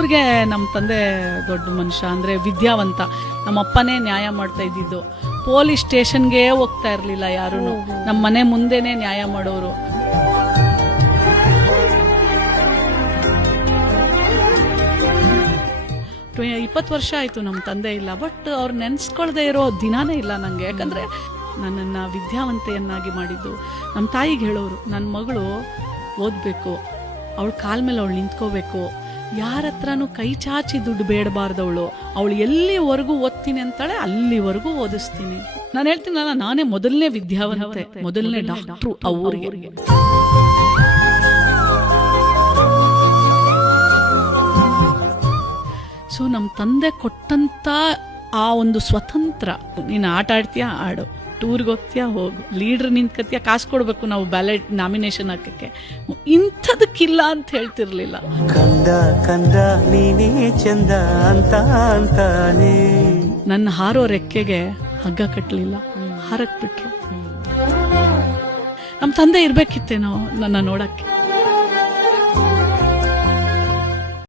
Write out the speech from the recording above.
ಊರಿಗೆ ನಮ್ಮ ತಂದೆ ದೊಡ್ಡ ಮನುಷ್ಯ, ಅಂದರೆ ವಿದ್ಯಾವಂತ. ನಮ್ಮ ಅಪ್ಪನೇ ನ್ಯಾಯ ಮಾಡ್ತಾ ಇದ್ದಿದ್ದು. ಪೊಲೀಸ್ ಸ್ಟೇಷನ್ಗೆ ಹೋಗ್ತಾ ಇರಲಿಲ್ಲ ಯಾರೂ, ನಮ್ಮ ಮನೆ ಮುಂದೆನೇ ನ್ಯಾಯ ಮಾಡೋರು. ಟ 20 ವರ್ಷ ಆಯಿತು ನಮ್ಮ ತಂದೆ ಇಲ್ಲ. ಬಟ್ ಅವ್ರು ನೆನೆಸ್ಕೊಳ್ದೇ ಇರೋ ದಿನಾನೇ ಇಲ್ಲ ನನಗೆ. ಯಾಕಂದರೆ ನನ್ನನ್ನು ವಿದ್ಯಾವಂತೆಯನ್ನಾಗಿ ಮಾಡಿದ್ದು ನಮ್ಮ ತಾಯಿಗೆ ಹೇಳೋರು, ನನ್ನ ಮಗಳು ಓದಬೇಕು, ಅವಳ ಕಾಲ ಮೇಲೆ ಅವಳು ನಿಂತ್ಕೋಬೇಕು, ಯಾರ ಹತ್ರನೂ ಕೈ ಚಾಚಿ ದುಡ್ಡು ಬೇಡಬಾರ್ದವಳು, ಅವಳು ಎಲ್ಲಿವರೆಗೂ ಓದ್ತೀನಿ ಅಂತಾಳೆ ಅಲ್ಲಿವರೆಗೂ ಓದಿಸ್ತೀನಿ. ನಾನು ಹೇಳ್ತೀನಲ್ಲ, ನಾನೇ ಮೊದಲನೇ ವಿದ್ಯಾವಂತೆ, ಮೊದಲನೇ ಡಾಕ್ಟ್ರು ಆ ಊರಿಗೆ. ಸೊ ನಮ್ಮ ತಂದೆ ಕೊಟ್ಟಂತ ಆ ಒಂದು ಸ್ವತಂತ್ರ, ನೀನು ಆಟ ಆಡ್ತೀಯಾ ಆಡು, ಟೂರ್ಗೆ ಹೋಗ್ತೀಯಾ ಹೋಗು, ಲೀಡ್ರ್ ನಿಂತ್ಕತ್ತೀಯ, ಕಾಸು ಕೊಡಬೇಕು ನಾವು ಬ್ಯಾಲೆಟ್ ನಾಮಿನೇಷನ್ ಹಾಕಕ್ಕೆ, ಇಂಥದಕ್ಕಿಲ್ಲ ಅಂತ ಹೇಳ್ತಿರ್ಲಿಲ್ಲ. ಕಂದ ಕಂದ ನೀನೇ ಚಂದ ಅಂತ ಅಂತಾನೆ. ನನ್ನ ಹಾರೋ ರೆಕ್ಕೆಗೆ ಹಗ್ಗ ಕಟ್ಟಲಿಲ್ಲ, ಹಾರಕ್ ಬಿಟ್ರು. ನಮ್ಮ ತಂದೆ ಇರ್ಬೇಕಿತ್ತೇನೋ ನನ್ನ ನೋಡಕ್ಕೆ.